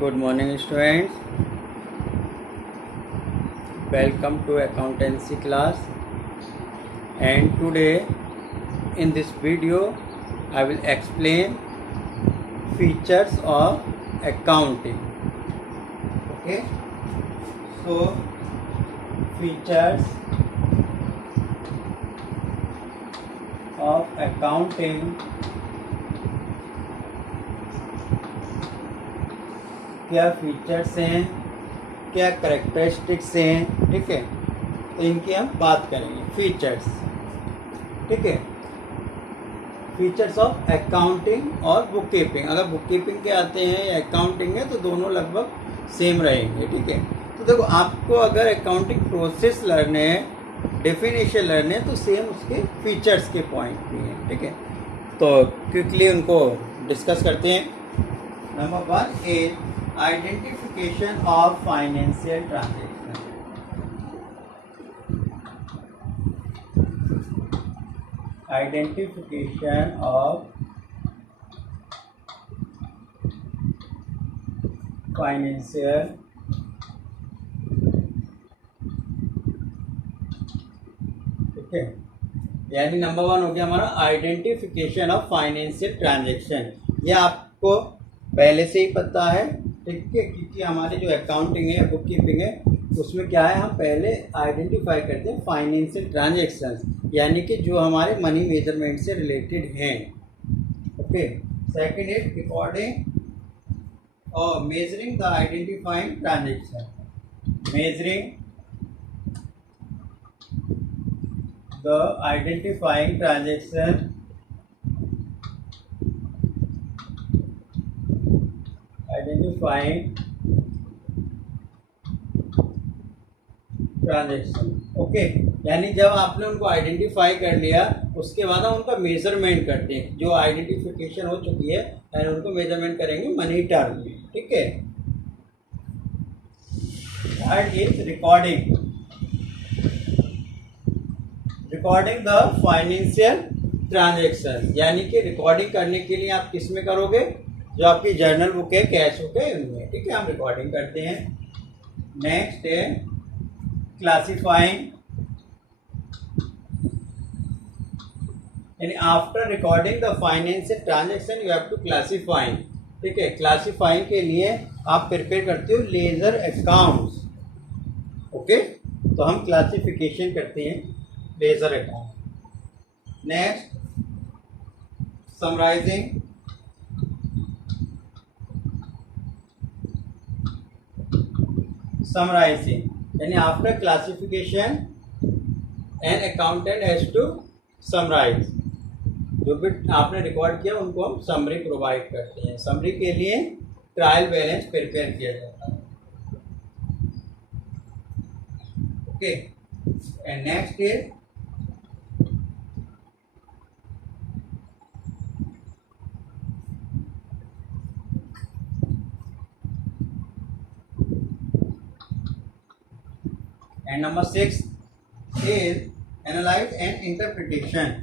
Good morning, students. Welcome to accountancy class. And today in this video I will explain features of accounting. Okay, so features of accounting क्या features हैं, क्या characteristics हैं, ठीक है, तो इनकी हम बात करेंगे। फीचर्स, ठीक है, फीचर्स ऑफ अकाउंटिंग और बुक कीपिंग। अगर बुक कीपिंग के आते हैं या अकाउंटिंग है तो दोनों लगभग सेम रहेंगे, ठीक है। तो देखो, आपको अगर अकाउंटिंग प्रोसेस लर्न है, डेफिनेशन लर्न है, तो सेम उसके फीचर्स के पॉइंट भी हैं, ठीक है। तो क्विकली उनको डिस्कस करते हैं। Number 1 is identification of financial transaction. Identification of financial ठीक है, यानी नंबर 1 हो गया हमारा आइडेंटिफिकेशन ऑफ फाइनेंशियल ट्रांजेक्शन। ये आपको पहले से ही पता है, ठीक है, क्योंकि हमारे जो अकाउंटिंग है, बुक कीपिंग है, उसमें क्या है, हम पहले आइडेंटिफाई करते हैं फाइनेंशियल ट्रांजैक्शंस, यानी कि जो हमारे मनी मेजरमेंट से रिलेटेड हैं। ओके, सेकंड इज रिकॉर्डिंग और measuring the identifying transaction. Measuring the identifying transaction identifying transaction. Okay, यानी जब आपने उनको आइडेंटिफाई कर लिया, उसके बाद हम उनका मेजरमेंट करते हैं। जो आइडेंटिफिकेशन हो चुकी है, यानी उनको मेजरमेंट करेंगे मनी टर्म में, ठीक है। Third is recording the financial transaction, यानी कि रिकॉर्डिंग करने के लिए आप किस में करोगे, जो आपकी जर्नल बुक है, कैश बुक है, उनमें, ठीक है, हम रिकॉर्डिंग करते हैं। नेक्स्ट है क्लासिफाइंग, यानी after recording the financial transaction you have to classifying, ठीक है। क्लासिफाइंग के लिए आप प्रिपेयर करते हो लेजर अकाउंट्स। ओके, तो हम क्लासिफिकेशन करते हैं ledger account. Next summarizing, summarizing, यानी after classification an accountant has to summarize. जो भी आपने रिकॉर्ड किया उनको हम समरी प्रोवाइड करते हैं। समरी के लिए ट्रायल बैलेंस प्रिपेयर किया जाता है। Okay, and next is and number 6 is analyze and interpretation.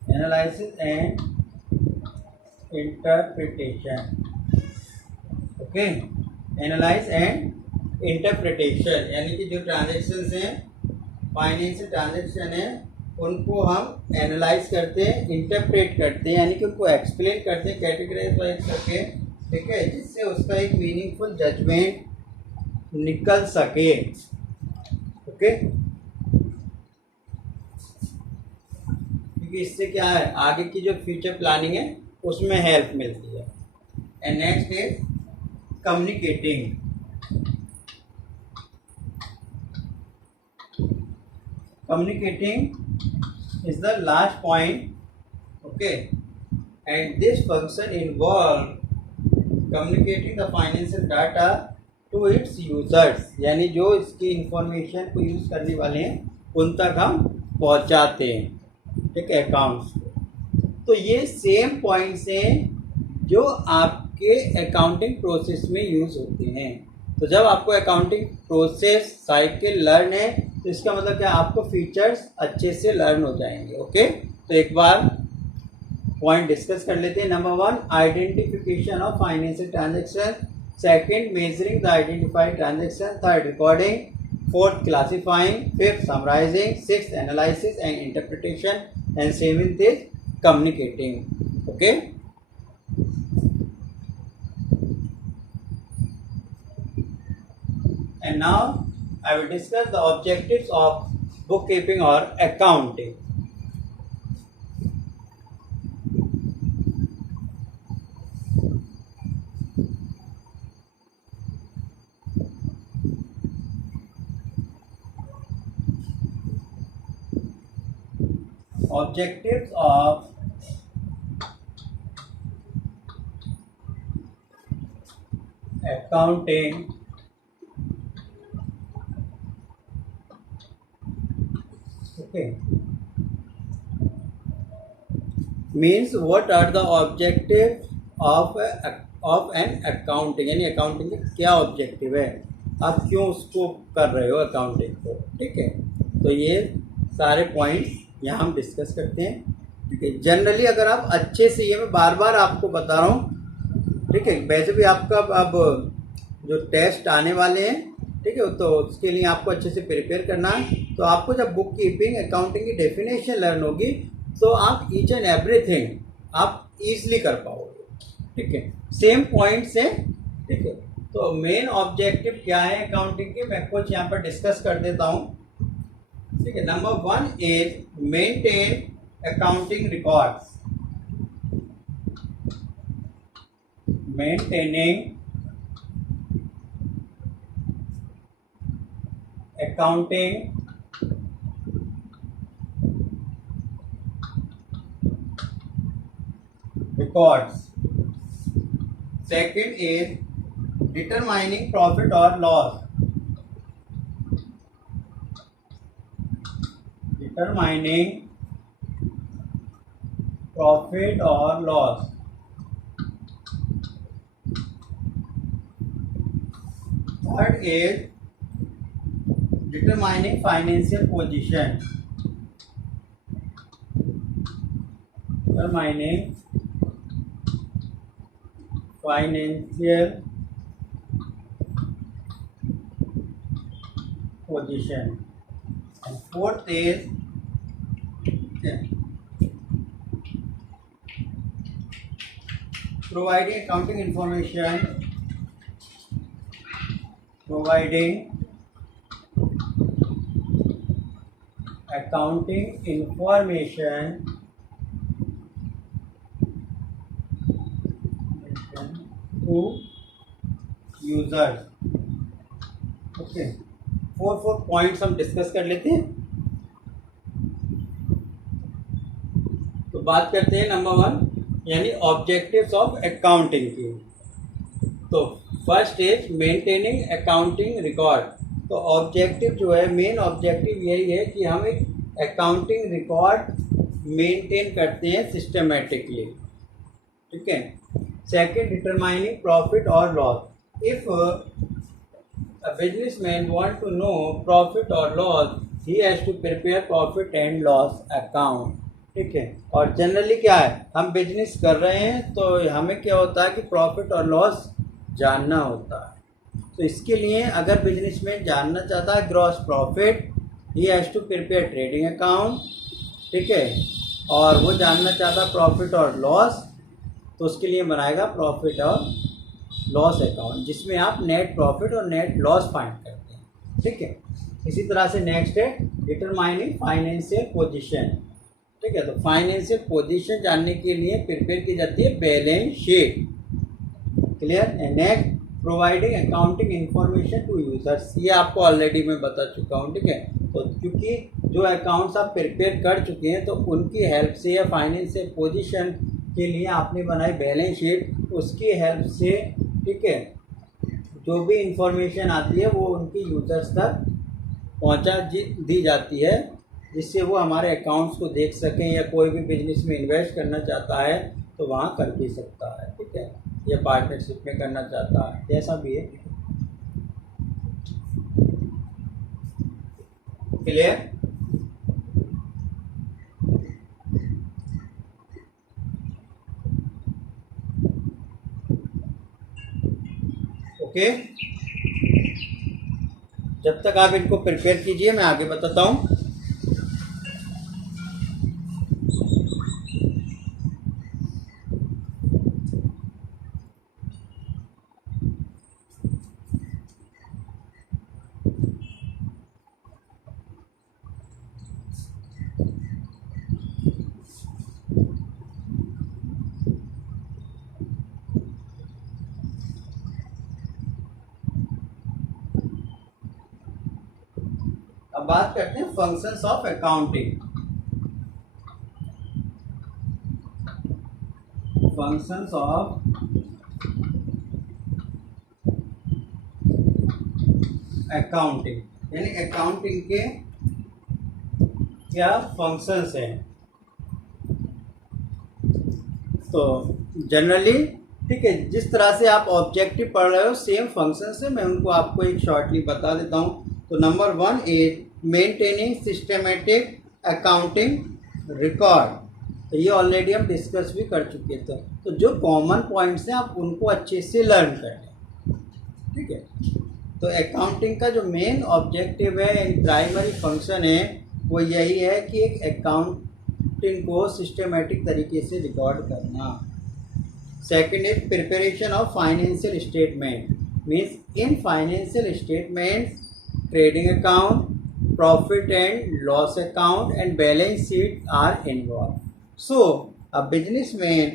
Analysis and interpretation. Okay, analyze and interpretation, यानी कि जो ट्रांजेक्शन्स हैं, फाइनेंशियल ट्रांजेक्शन है, उनको हम एनालाइज करते हैं, इंटरप्रेट करते हैं, यानी कि उनको एक्सप्लेन करते हैं कैटेगराइज करके, ठीक है, जिससे उसका एक मीनिंगफुल जजमेंट निकल सके। ओके, क्योंकि इससे क्या है, आगे की जो फ्यूचर प्लानिंग है उसमें हेल्प मिलती है। And next is communicating, communicating is the last point. Okay, and this function involve communicating the financial data to its users, यानी जो इसकी इंफॉर्मेशन को यूज करने वाले हैं उन तक हम पहुंचाते हैं, ठीक है, अकाउंट्स को। तो ये सेम पॉइंट्स हैं जो आपके अकाउंटिंग प्रोसेस में यूज होते हैं। तो जब आपको अकाउंटिंग प्रोसेस साइकिल लर्न है तो इसका मतलब क्या, आपको फीचर्स अच्छे से लर्न हो जाएंगे। ओके, तो एक बार पॉइंट डिस्कस कर लेते हैं। Number 1, identification of financial transaction. Second, measuring the identified transaction. Third, recording. Fourth, classifying. Fifth, summarising. Sixth, analysis and interpretation. And seventh is communicating. Okay, and now I will discuss the objectives of bookkeeping or accounting. Objectives of accounting okay means what are the objectives of an accounting, यानी accounting का क्या objective है, आप क्यों उसको कर रहे हो अकाउंटिंग को। ठीक है, तो ये सारे पॉइंट्स यहाँ हम डिस्कस करते हैं। ठीक है, जनरली अगर आप अच्छे से, ये मैं बार बार आपको बता रहा हूँ। ठीक है, वैसे भी आपका अब जो टेस्ट आने वाले हैं, ठीक है, तो उसके लिए आपको अच्छे से प्रिपेयर करना है। तो आपको जब बुक कीपिंग अकाउंटिंग की डेफिनेशन लर्न होगी तो आप ईच एंड एवरीथिंग आप ईजिली कर पाओगे। ठीक है, सेम पॉइंट से। ठीक है, तो मेन ऑब्जेक्टिव क्या है अकाउंटिंग के, मैं कुछ यहाँ पर डिस्कस कर देता हूँ। ठीक है, number 1 is maintain accounting records. Maintaining accounting records. Second is determining profit or loss. Determining profit or loss. Third is determining financial position. Determining financial position. And fourth is providing accounting information. Providing accounting information to users. Okay, 4 points हम discuss कर लेते हैं। तो बात करते हैं number 1 यानी objectives of accounting की। तो first is maintaining accounting record. तो ऑब्जेक्टिव जो है, मेन ऑब्जेक्टिव यही है कि हम एक अकाउंटिंग रिकॉर्ड मेंटेन करते हैं सिस्टमेटिकली। ठीक है, सेकंड, डिटरमाइनिंग प्रॉफिट और loss. If a businessman want to know profit और loss, he has to prepare profit and loss account. ठीक है, और जनरली क्या है, हम बिजनेस कर रहे हैं तो हमें क्या होता है कि प्रॉफिट और लॉस जानना होता है। तो इसके लिए अगर बिजनेसमैन जानना चाहता है gross profit, he has to prepare trading account. ठीक है, और वो जानना चाहता है प्रॉफिट और लॉस, तो उसके लिए बनाएगा प्रॉफिट और लॉस अकाउंट, जिसमें आप नेट प्रॉफिट और नेट लॉस फाइंड करते हैं। ठीक है, इसी तरह से नेक्स्ट है डिटरमाइनिंग फाइनेंशियल पोजीशन। ठीक है, तो फाइनेंशियल पोजीशन जानने के लिए प्रिपेयर की जाती है balance sheet. Clear. Next, providing accounting information to users. ये आपको ऑलरेडी मैं बता चुका हूँ। ठीक है, तो क्योंकि जो अकाउंट्स आप प्रिपेयर कर चुके हैं तो उनकी हेल्प से या फाइनेंशियल पोजीशन के लिए आपने बनाई बैलेंस शीट, उसकी हेल्प से, ठीक है, जो भी इंफॉर्मेशन आती है वो उनकी यूजर्स तक पहुंचा दी जाती है, जिससे वो हमारे अकाउंट्स को देख सकें, या कोई भी बिजनेस में इन्वेस्ट करना चाहता है तो वहाँ कर भी सकता है। ठीक है, या पार्टनरशिप में करना चाहता है, जैसा भी है। क्लियर? ओके, जब तक आप इनको प्रिपेयर कीजिए मैं आगे बताता हूँ। अब बात करते हैं functions of accounting. Functions of accounting, यानी अकाउंटिंग के क्या फंक्शंस हैं। तो जनरली ठीक है, जिस तरह से आप ऑब्जेक्टिव पढ़ रहे हो सेम फंक्शन से मैं उनको आपको एक शॉर्टली बता देता हूँ। तो number 1 is maintaining systematic accounting record. तो ये ऑलरेडी हम डिस्कस भी कर चुके थे। तो जो कॉमन पॉइंट्स हैं आप उनको अच्छे से लर्न कर लें, ठीक है। तो अकाउंटिंग का जो मेन ऑब्जेक्टिव है, प्राइमरी फंक्शन है, वो यही है कि एक अकाउंटिंग को सिस्टमेटिक तरीके से रिकॉर्ड करना। Second is preparation of financial statement, means in financial statement trading account, profit and loss account and balance sheet are involve. So a businessman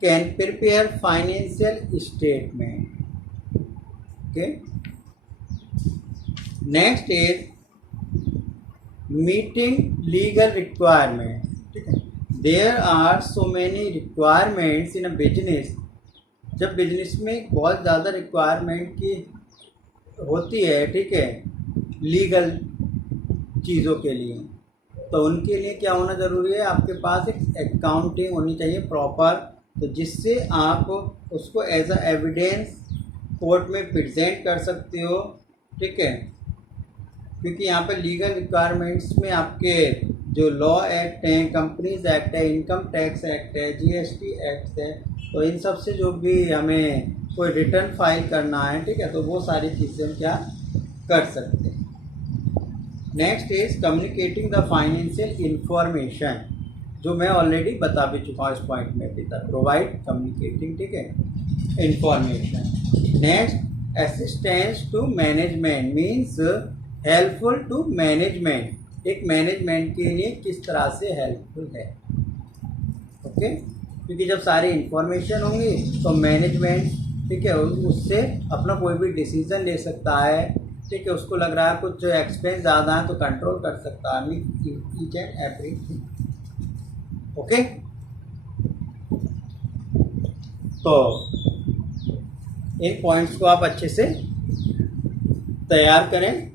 can prepare financial statement. Okay, next is meeting legal requirement, ठीक है। There are so many requirements in a business. जब business में बहुत ज़्यादा requirement की होती है, ठीक है, लीगल चीज़ों के लिए, तो उनके लिए क्या होना ज़रूरी है, आपके पास एक अकाउंटिंग होनी चाहिए प्रॉपर, तो जिससे आप उसको एज अ एविडेंस कोर्ट में प्रेजेंट कर सकते हो, ठीक है। क्योंकि यहाँ पर लीगल रिक्वायरमेंट्स में आपके जो लॉ एक्ट हैं, कंपनीज एक्ट है, इनकम टैक्स एक्ट है, जीएसटी एक्ट है, तो इन सब से जो भी हमें कोई रिटर्न फाइल करना है, ठीक है, तो वो सारी चीज़ें हम क्या कर सकते हैं। Next is communicating the financial information, जो मैं ऑलरेडी बता भी चुका हूँ इस पॉइंट में अभी तक। प्रोवाइड कम्युनिकेटिंग, ठीक है, information. Next assistance to management, means helpful to management, एक मैनेजमेंट के लिए किस तरह से हेल्पफुल है। ओके, क्योंकि जब सारी इंफॉर्मेशन होंगी तो मैनेजमेंट, ठीक है, उससे अपना कोई भी डिसीजन ले सकता है, ठीक है। उसको लग रहा है कुछ एक्सपेंस ज़्यादा है तो कंट्रोल कर सकता है ईच एंड एवरीथिंग। ओके, तो इन पॉइंट्स को आप अच्छे से तैयार करें।